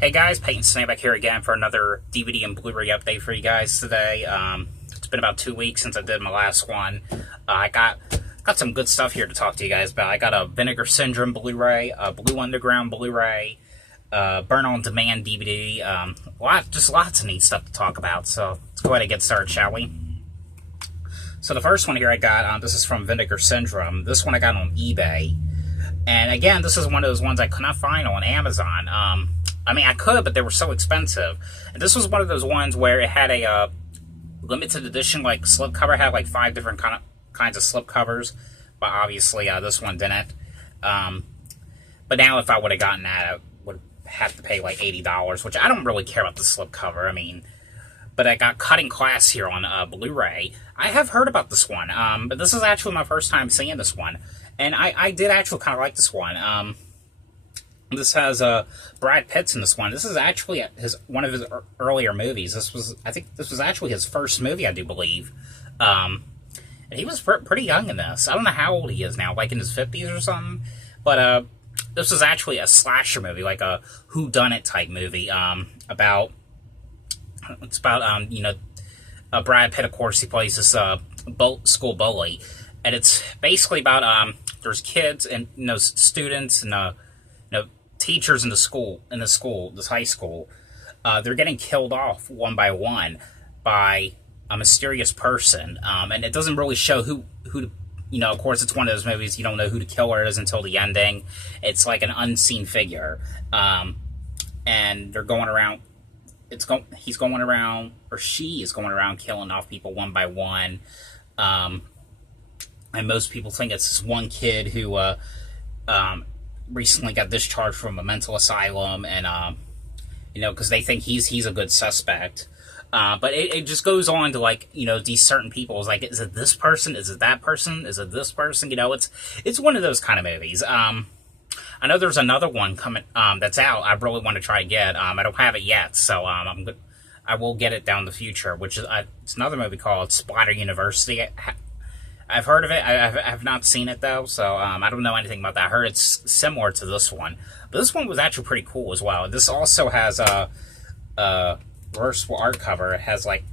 Hey guys, Peyton Snap back here again for another DVD and Blu-ray update for you guys today. It's been about 2 weeks since I did my last one. I got some good stuff here to talk to you guys about. I got a Vinegar Syndrome Blu-ray, a Blue Underground Blu-ray, Burn on Demand DVD. Just lots of neat stuff to talk about. So let's go ahead and get started, shall we? So the first one here I got, this is from Vinegar Syndrome. This one I got on eBay. And again, this is one of those ones I could not find on Amazon. I mean, I could, but they were so expensive. And this was one of those ones where it had a limited edition, like, slipcover. It had, like, 5 different kinds of slipcovers. But obviously, this one didn't. But now, if I would have gotten that, I would have to pay, like, $80, which I don't really care about the slipcover. I mean, but I got Cutting Class here on Blu-ray. I have heard about this one, but this is actually my first time seeing this one. And I did actually kind of like this one. This has Brad Pitt's in this one. This is actually one of his earlier movies. I think this was actually his first movie, I do believe. And he was pretty young in this. I don't know how old he is now, like in his 50s or something. But this was actually a slasher movie, like a whodunit type movie. It's about you know, Brad Pitt, of course, he plays this school bully, and it's basically about there's kids and students and teachers in this high school. They're getting killed off one by one by a mysterious person, and it doesn't really show who. Of course, it's one of those movies you don't know who the killer is until the ending. It's like an unseen figure, and they're going around. He's going around, or she is going around, killing off people one by one. And most people think it's this one kid who recently got discharged from a mental asylum, and because they think he's a good suspect. But it just goes on to, like, these certain people. It's like, is it this person? Is it that person? Is it this person? It's one of those kind of movies. I know there's another one coming that's out. I really want to try to get. I don't have it yet, so I will get it down the future. Which is it's another movie called Splatter University. I've heard of it. I have not seen it, though, so I don't know anything about that. I heard it's similar to this one. But this one was actually pretty cool as well. This also has a reversible art cover. It has, like,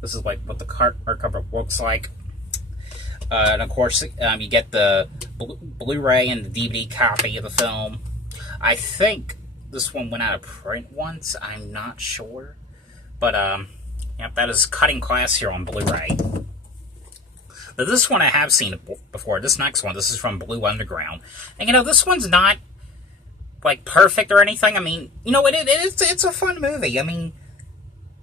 this is, like, what the art cover looks like. And, of course, you get the Blu-ray and the DVD copy of the film. I think this one went out of print once. I'm not sure. But, yep, that is Cutting Class here on Blu-ray. But this one I have seen before. This next one, this is from Blue Underground. And, this one's not, like, perfect or anything. I mean, it's a fun movie. I mean,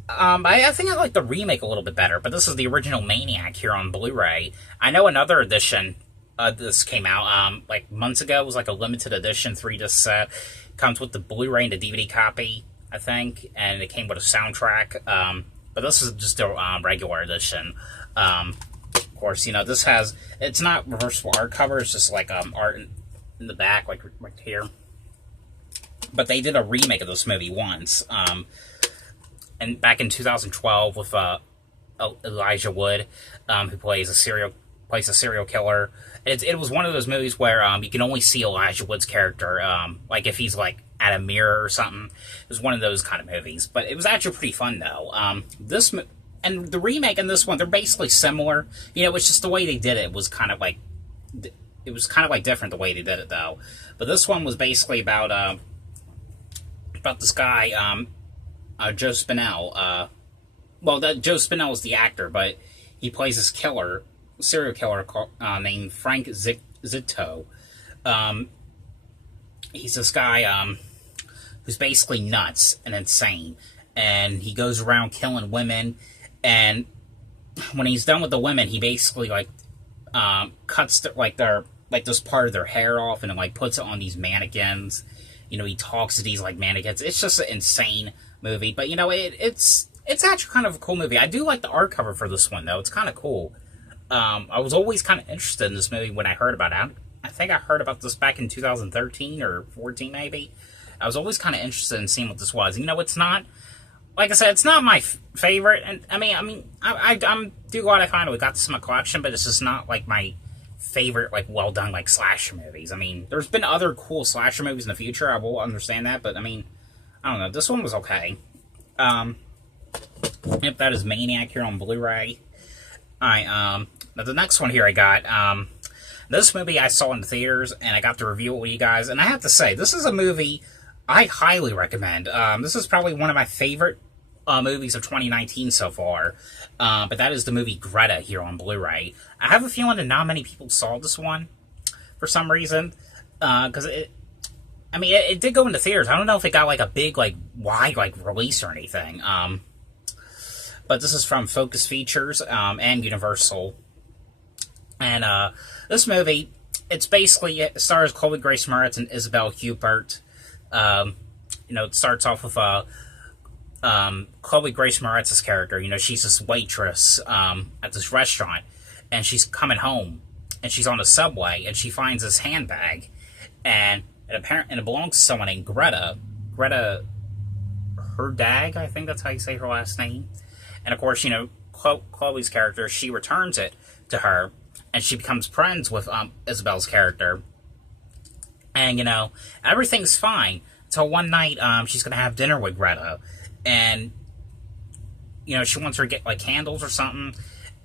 I think I like the remake a little bit better. But this is the original Maniac here on Blu-ray. I know another edition this came out, like, months ago. It was, like, a limited edition 3-disc set. Comes with the Blu-ray and the DVD copy, I think. And it came with a soundtrack. But this is just a regular edition. Of course, this has, it's not reversible art cover, it's just like art in the back, like right here. But they did a remake of this movie once, and back in 2012 with Elijah Wood, who plays a serial killer. It was one of those movies where you can only see Elijah Wood's character, like if he's like at a mirror or something. It was one of those kind of movies, but it was actually pretty fun though. And the remake and this one, they're basically similar. It's just the way they did it was kind of like, different the way they did it, though. But this one was basically about this guy, Joe Spinell. Joe Spinell is the actor, but he plays this serial killer named Frank Zito. He's this guy who's basically nuts and insane, and he goes around killing women. And when he's done with the women, he basically cuts this part of their hair off and puts it on these mannequins. He talks to these mannequins. It's just an insane movie, but it's actually kind of a cool movie. I do like the art cover for this one though. It's kind of cool. I was always kind of interested in this movie when I heard about it. I think I heard about this back in 2013 or 14 maybe. I was always kind of interested in seeing what this was. It's not. Like I said, it's not my favorite, and I'm glad I finally got this in my collection, but it's just not like my favorite, well done, slasher movies. I mean, there's been other cool slasher movies in the future. I will understand that, but I mean, I don't know. This one was okay. Yep, that is Maniac here on Blu-ray. Now the next one here I got, this movie I saw in the theaters, and I got to review it with you guys, and I have to say, this is a movie I highly recommend. This is probably one of my favorite movies of 2019 so far, but that is the movie GRETA here on Blu-ray. I have a feeling that not many people saw this one, for some reason, because it did go into theaters. I don't know if it got, like, a big, like, wide, like, release or anything, but this is from Focus Features, and Universal. And, this movie, it's basically, it stars Chloe Grace Moretz and Isabelle Huppert. It starts off with, Chloe Grace Moretz's character. She's this waitress, at this restaurant, and she's coming home, and she's on the subway, and she finds this handbag, and it belongs to someone named Greta. Greta Herdag, I think that's how you say her last name. And of course, Chloe's character, she returns it to her, and she becomes friends with Isabel's character. And, everything's fine. So one night, she's going to have dinner with Greta. And, she wants her to get, like, candles or something.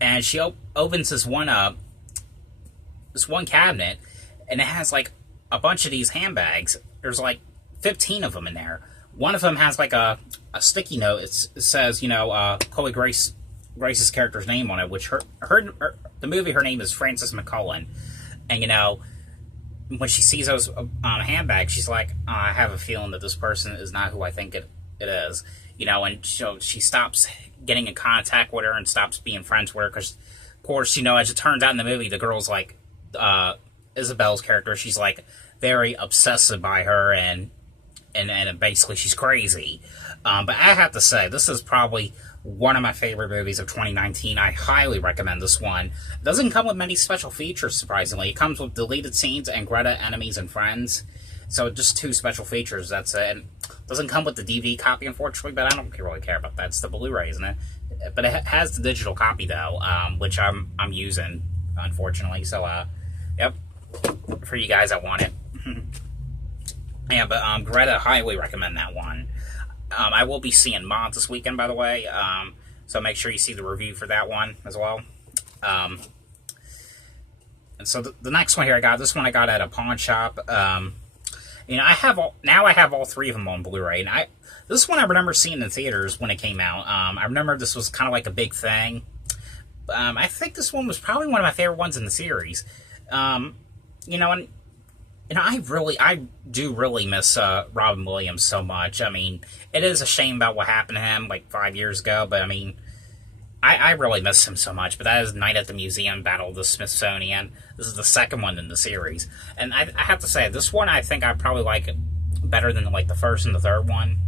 And she opens this one cabinet, and it has, like, a bunch of these handbags. There's, like, 15 of them in there. One of them has, like, a sticky note. It says, Chloe Grace's character's name on it, which the movie, her name is Frances McCullen. And, when she sees those handbags, she's like, I have a feeling that this person is not who I think it is. And so she stops getting in contact with her and stops being friends with her, because, of course, as it turns out in the movie, the girl's like, Isabel's character, she's like very obsessive by her, and basically she's crazy. But I have to say, this is probably one of my favorite movies of 2019. I highly recommend this one. It doesn't come with many special features, surprisingly. It comes with deleted scenes and GRETA Enemies and Friends. So just 2 special features, that's it. It doesn't come with the DVD copy, unfortunately, but I don't really care about that. It's the Blu-ray, isn't it? But it has the digital copy, though, which I'm using, unfortunately. So, yep, for you guys that want it. Yeah, but GRETA, highly recommend that one. I will be seeing Mod this weekend, by the way, so make sure you see the review for that one as well. And so the next one here I got at a pawn shop. I have all 3 of them on Blu-ray, and this one I remember seeing in theaters when it came out. I remember this was kind of like a big thing. I think this one was probably one of my favorite ones in the series. I do really miss Robin Williams so much. It is a shame about what happened to him like 5 years ago, but I really miss him so much. But that is Night at the Museum, Battle of the Smithsonian. This is the second one in the series, and I have to say, this one I think I probably like it better than like the first and the third one.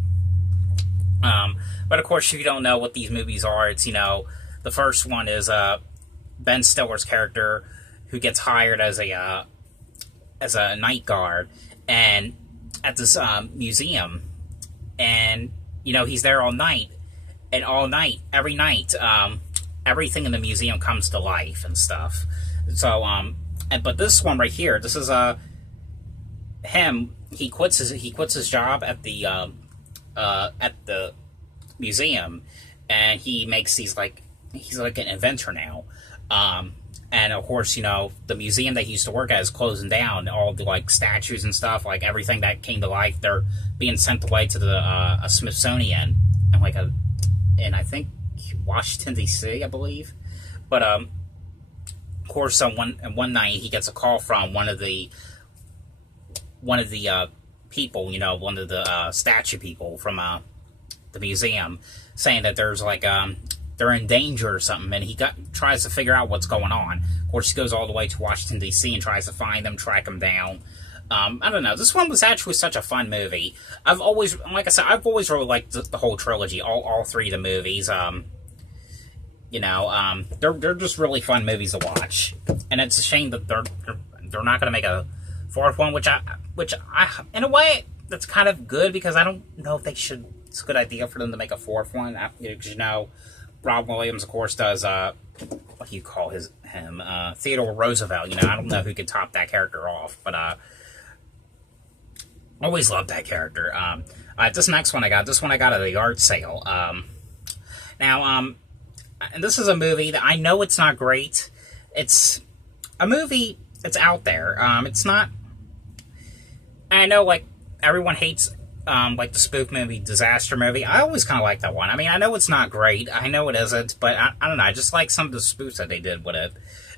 But of course, if you don't know what these movies are, it's the first one is Ben Stiller's character, who gets hired as a night guard and at this museum, and he's there all night, and every night everything in the museum comes to life and stuff. So but this one right here, this is him. He quits his job at the museum, and he makes these he's like an inventor now. And of course, the museum that he used to work at is closing down. All the statues and stuff, everything that came to life, they're being sent away to the Smithsonian, and in I think Washington D.C., I believe. But of course, one night he gets a call from one of the people, one of the statue people from the museum, saying that there's they're in danger or something, and he tries to figure out what's going on. Of course, he goes all the way to Washington, D.C. and tries to find them, track them down. I don't know. This one was actually such a fun movie. I've always really liked the whole trilogy, all 3 of the movies. They're just really fun movies to watch, and it's a shame that they're not going to make a 4th one, which I in a way that's kind of good, because I don't know if they should. It's a good idea for them to make a 4th one, because Rob Williams, of course, does what do you call him? Theodore Roosevelt. I don't know who could top that character off, but always loved that character. This next one I got at a yard sale. Now, and this is a movie that I know it's not great. It's a movie that's out there. It's not. I know, like, everyone hates, like, the spoof movie, disaster movie. I always kind of like that one. I mean, I know it's not great. I know it isn't, but I don't know. I just like some of the spoofs that they did with it.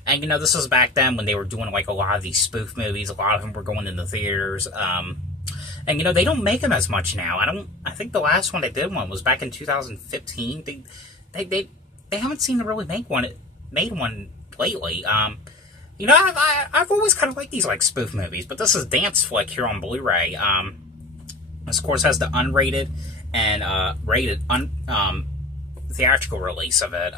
And, you know, this was back then when they were doing, like, a lot of these spoof movies. A lot of them were going into theaters. And, you know, they don't make them as much now. I think the last one they did one was back in 2015. They haven't seemed to really made one lately. You know, I've always kind of liked these, like, spoof movies, but this is Dance Flick here on Blu-ray. This, of course, has the unrated and rated theatrical release of it.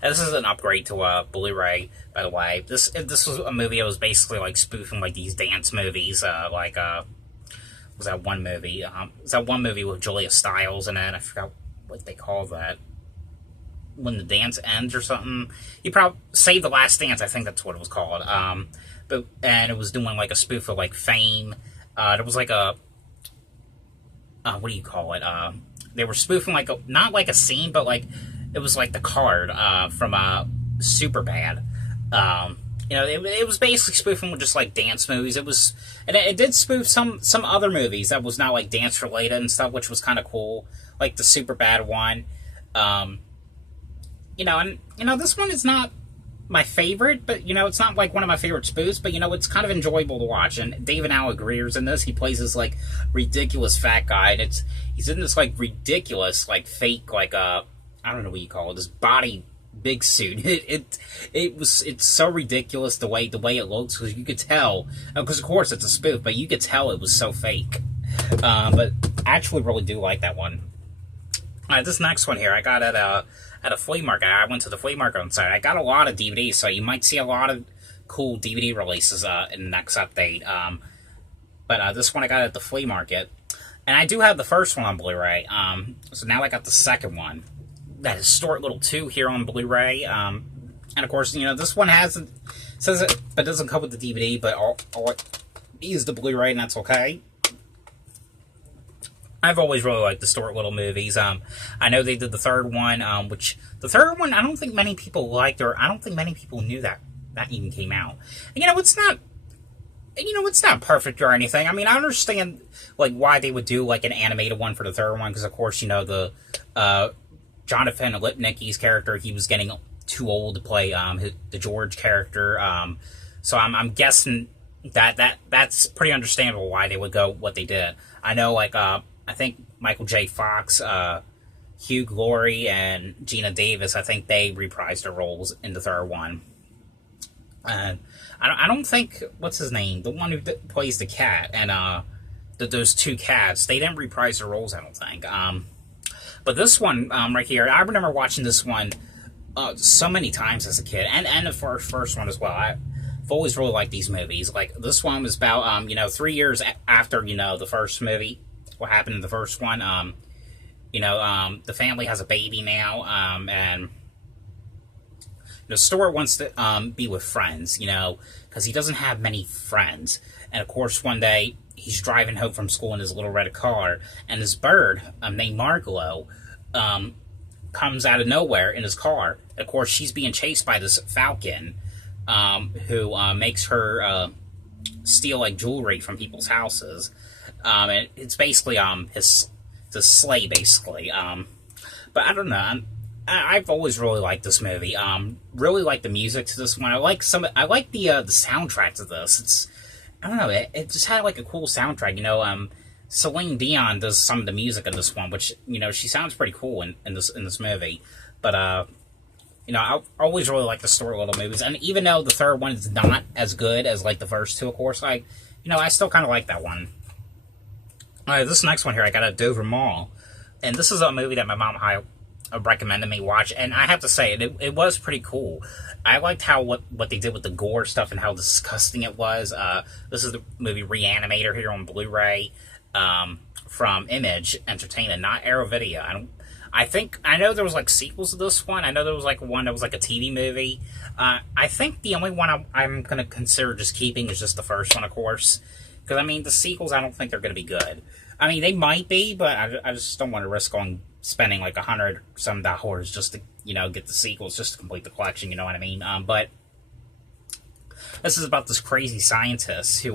This is an upgrade to Blu-ray, by the way. This was a movie that was basically, like, spoofing, like, these dance movies, was that one movie? Was that one movie with Julia Stiles in it? I forgot what they call that. When the Dance Ends or something. You probably Save the Last Dance, I think that's what it was called. And it was doing like a spoof of like Fame. There was like a what do you call it? They were spoofing like not like a scene, but like it was like the card from Superbad. You know, it was basically spoofing with just like dance movies. And it did spoof some other movies that was not like dance related and stuff, which was kind of cool, like the Superbad one. You know, and, you know, this one is not my favorite, but, you know, it's not, like, one of my favorite spoofs, but, you know, it's kind of enjoyable to watch, and David Alan Grier's in this. He plays this, like, ridiculous fat guy, and he's in this, like, ridiculous, like, fake, like, I don't know what you call it, this body big suit. It's so ridiculous the way it looks, because you could tell, because, of course, it's a spoof, but you could tell it was so fake. But I actually really do like that one. This next one here, I got at a flea market. I went to the flea market on Saturday. I got a lot of DVDs, so you might see a lot of cool DVD releases in the next update. But this one I got at the flea market. And I do have the first one on Blu-ray. So now I got the second one. That is Stuart Little 2 here on Blu-ray. And of course, you know, this one says it, but doesn't come with the DVD, but all it is the Blu-ray, and that's okay. I've always really liked the Stuart Little movies. I know they did the third one, which the third one I don't think many people liked, or I don't think many people knew that even came out. And, you know, it's not perfect or anything. I mean, I understand like why they would do like an animated one for the third one, because of course, you know, the Jonathan Lipnicki's character, he was getting too old to play the George character. So I'm guessing that's pretty understandable why they would go what they did. I know, like, I think Michael J. Fox, Hugh Laurie, and Gina Davis, I think they reprised their roles in the third one. And I don't think, what's his name? The one who plays the cat, and those two cats, they didn't reprise their roles, I don't think. But this one right here, I remember watching this one so many times as a kid, and the first one as well. I've always really liked these movies. Like, this one was about, you know, 3 years after, you know, the first movie. What happened in the first one. You know, the family has a baby now, and you know, Stuart wants to be with friends, you know, because he doesn't have many friends. And of course, one day he's driving home from school in his little red car, and this bird named Margalo comes out of nowhere in his car. And of course, she's being chased by this falcon who makes her steal like jewelry from people's houses. And it's basically his sleigh, basically. But I don't know. I've always really liked this movie. Really like the music to this one. I like the soundtrack to this. I don't know. It just had like a cool soundtrack. You know, Celine Dion does some of the music in this one, which, you know, she sounds pretty cool in this movie. But you know, I always really like the Stuart Little movies, and even though the third one is not as good as like the first two, of course, you know, I still kind of like that one. Alright, this next one here I got at Dover Mall, and this is a movie that my mom recommended me watch, and I have to say, it was pretty cool. I liked how what they did with the gore stuff and how disgusting it was. This is the movie RE-ANIMATOR here on Blu-ray from Image Entertainment, not Arrow Video. I know there was like sequels to this one. I know there was like one that was like a TV movie. I think the only one I'm going to consider just keeping is just the first one, of course. Because, I mean, the sequels, I don't think they're going to be good. I mean, they might be, but I just don't want to risk on spending like $100 some just to, you know, get the sequels, just to complete the collection, you know what I mean? But this is about this crazy scientist who,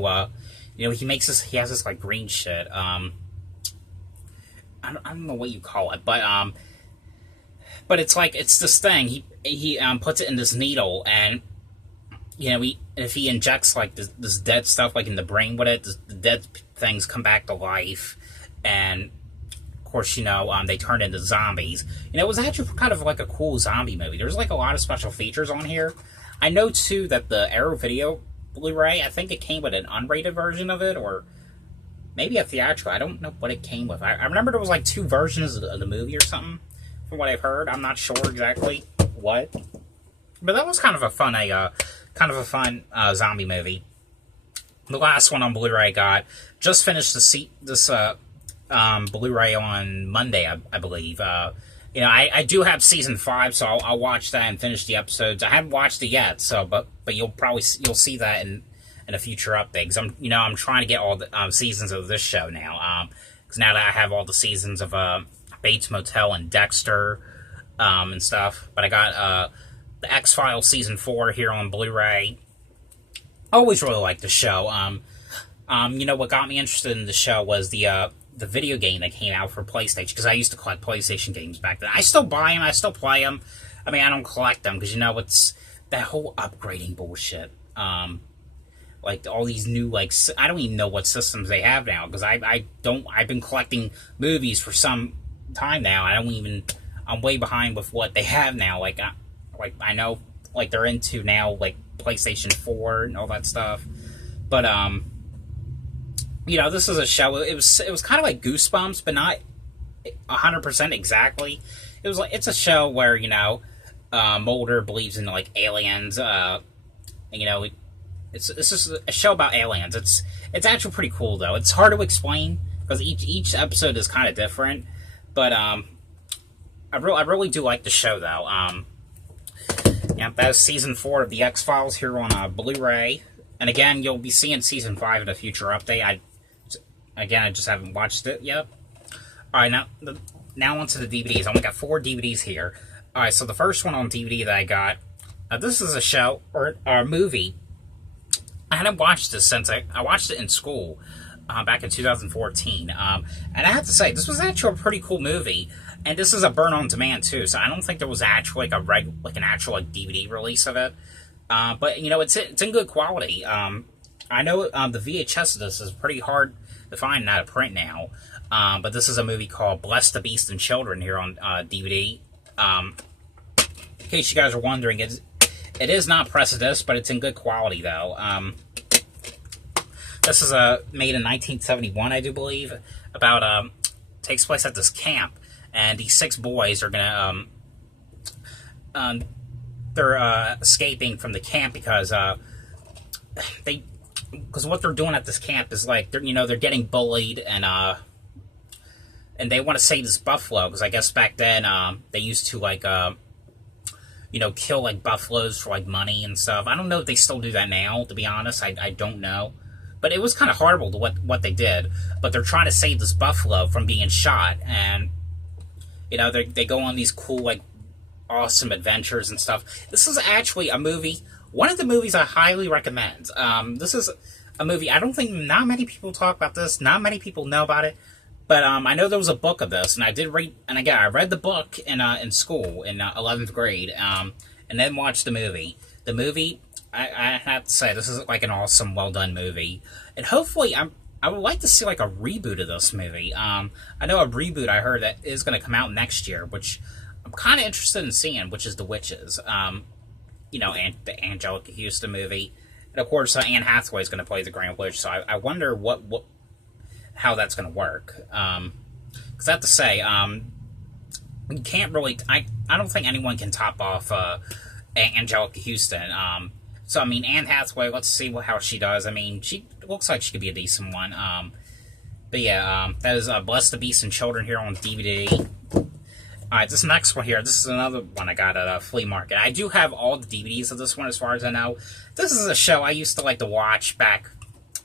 you know, he has this like green shit. I don't know what you call it, but it's like, it's this thing. He puts it in this needle, and, you know, if he injects like this dead stuff like in the brain with it, the dead things come back to life, and of course, you know, they turn into zombies. You know, it was actually kind of like a cool zombie movie. There's like a lot of special features on here. I know too that the Arrow Video Blu-ray, I think it came with an unrated version of it, or maybe a theatrical. I don't know what it came with. I remember there was like 2 versions of the movie or something, from what I've heard. I'm not sure exactly what, but that was kind of a fun, zombie movie. The last one on Blu-ray I got, just finished this Blu-ray on Monday, I believe. You know, I do have season 5, so I'll watch that and finish the episodes. I haven't watched it yet, so but you'll see that in a future update. 'Cause I'm trying to get all the seasons of this show now. Because now that I have all the seasons of Bates Motel and Dexter and stuff. But I got the X-Files season 4 here on Blu-ray. Always really liked the show. You know, what got me interested in the show was the video game that came out for PlayStation, because I used to collect PlayStation games back then. I still buy them, I still play them. I mean, I don't collect them, because, you know, it's that whole upgrading bullshit. Like, all these new, like, I don't even know what systems they have now, because I've been collecting movies for some time now. I'm way behind with what they have now. Like, I know, like, they're into now, like, PlayStation 4 and all that stuff. But, you know, this is a show. It was kind of like Goosebumps, but not 100% exactly. It's a show where, you know, Mulder believes in like aliens. You know, it's just a show about aliens. It's actually pretty cool though. It's hard to explain because each episode is kind of different. But I really do like the show though. Yeah, that's season 4 of the X-Files here on Blu-ray. And again, you'll be seeing season 5 in a future update. I just haven't watched it yet. Alright, now onto the DVDs. I only got 4 DVDs here. Alright, so the first one on DVD that I got, this is a show, or a movie. I hadn't watched this since I watched it in school, back in 2014. And I have to say, this was actually a pretty cool movie. And this is a burn on demand too, so I don't think there was actually like an actual DVD release of it. But you know, it's in good quality. I know the VHS of this is pretty hard to find and out of print now. But this is a movie called Bless the Beast and Children here on DVD. In case you guys are wondering, it is not Precious, but it's in good quality though. This is made in 1971, I do believe. About takes place at this camp, and these 6 boys are gonna they're escaping from the camp because what they're doing at this camp is like they're getting bullied, and they want to save this buffalo because I guess back then they used to like kill like buffaloes for like money and stuff. I don't know if they still do that now, to be honest. I don't know, but it was kind of horrible to what they did. But they're trying to save this buffalo from being shot, and they go on these cool like awesome adventures and stuff. This is actually a movie. One of the movies I highly recommend. This is a movie, I don't think not many people talk about this, not many people know about it, but I know there was a book of this, and I did read, and again, I read the book in school, in 11th grade, and then watched the movie. The movie, I have to say, this is like an awesome, well-done movie, and hopefully, I would like to see like a reboot of this movie. I know a reboot I heard that is going to come out next year, which I'm kind of interested in seeing, which is The Witches. The Angelica Houston movie. And of course, Anne Hathaway is going to play the Grand Witch, so I wonder how that's going to work. Because I have to say, you can't really, I don't think anyone can top off Angelica Houston. So, I mean, Anne Hathaway, let's see how she does. I mean, she looks like she could be a decent one. But yeah, that is Bless the Beast and Children here on DVD. Alright, this next one here, this is another one I got at a flea market. I do have all the DVDs of this one as far as I know. This is a show I used to like to watch back.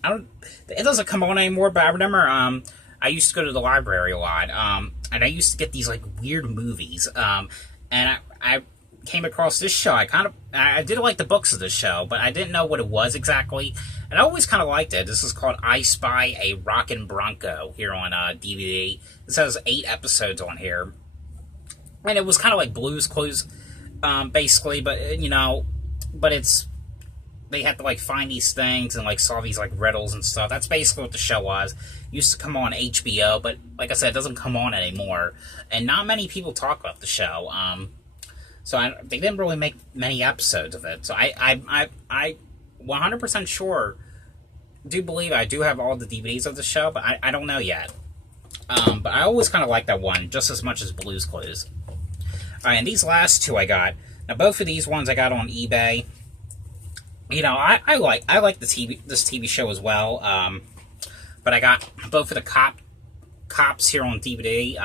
It doesn't come on anymore, but I remember I used to go to the library a lot, and I used to get these like weird movies, and I came across this show. I did like the books of this show, but I didn't know what it was exactly, and I always kind of liked it. This is called I Spy a Rockin' Bronco here on DVD. This has 8 episodes on here, and it was kind of like Blue's Clues, basically, but you know, but they had to like find these things and like solve these like riddles and stuff. That's basically what the show was. It used to come on HBO, but like I said, it doesn't come on anymore, and not many people talk about the show. So they didn't really make many episodes of it. So I 100% sure, do believe I do have all the DVDs of the show, but I don't know yet. But I always kind of like that one just as much as Blue's Clues. Alright, and these last 2 I got. Now both of these ones I got on eBay. You know, I like this TV show as well. But I got both of the cops here on DVD.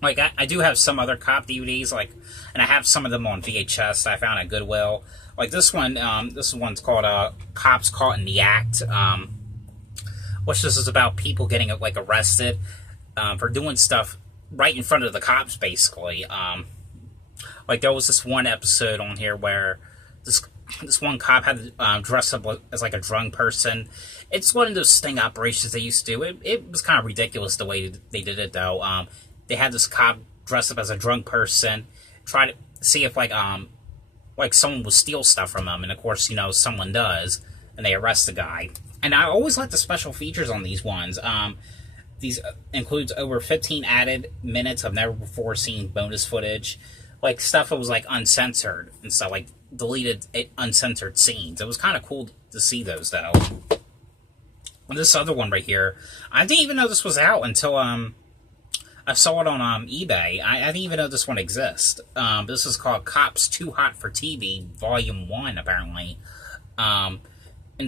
Like, I do have some other cop DVDs, like, and I have some of them on VHS that I found at Goodwill. Like this one, this one's called Cops Caught in the Act, which this is about people getting, like, arrested for doing stuff right in front of the cops, basically. Like, there was this one episode on here where this one cop had to dress up as, like, a drunk person. It's one of those sting operations they used to do. It was kind of ridiculous the way they did it, though. They had this cop dress up as a drunk person, try to see if, like someone would steal stuff from them, and of course, you know, someone does, and they arrest the guy. And I always like the special features on these ones. These includes over 15 added minutes of never-before-seen bonus footage, like stuff that was, like, uncensored and stuff, like deleted uncensored scenes. It was kind of cool to see those, though. And this other one right here, I didn't even know this was out until I saw it on eBay. I didn't even know this one exists. This is called Cops Too Hot for TV, Volume 1, apparently. And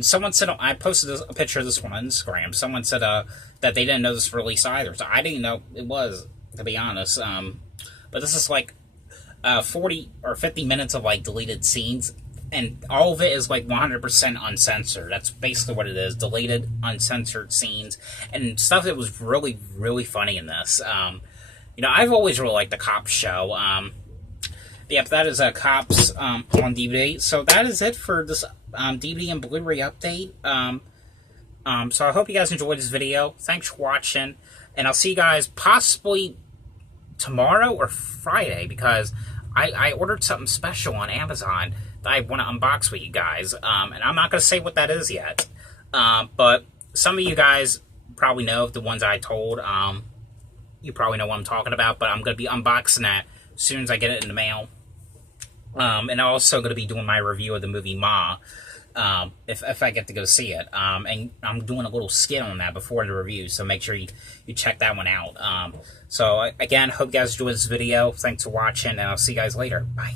someone said, I posted a picture of this one on Instagram. Someone said that they didn't know this release either. So I didn't know it was, to be honest. But this is like 40 or 50 minutes of like deleted scenes. And all of it is like 100% uncensored. That's basically what it is. Deleted, uncensored scenes. And stuff that was really, really funny in this. You know, I've always really liked the Cops show. Yep, that is Cops on DVD. So that is it for this DVD and Blu-ray update. So I hope you guys enjoyed this video. Thanks for watching. And I'll see you guys possibly tomorrow or Friday. Because I ordered something special on Amazon that I want to unbox with you guys. And I'm not going to say what that is yet. But some of you guys probably know, the ones I told. You probably know what I'm talking about. But I'm going to be unboxing that as soon as I get it in the mail. And I'm also going to be doing my review of the movie Ma. If I get to go see it. And I'm doing a little skit on that before the review. So make sure you check that one out. So again, hope you guys enjoyed this video. Thanks for watching. And I'll see you guys later. Bye.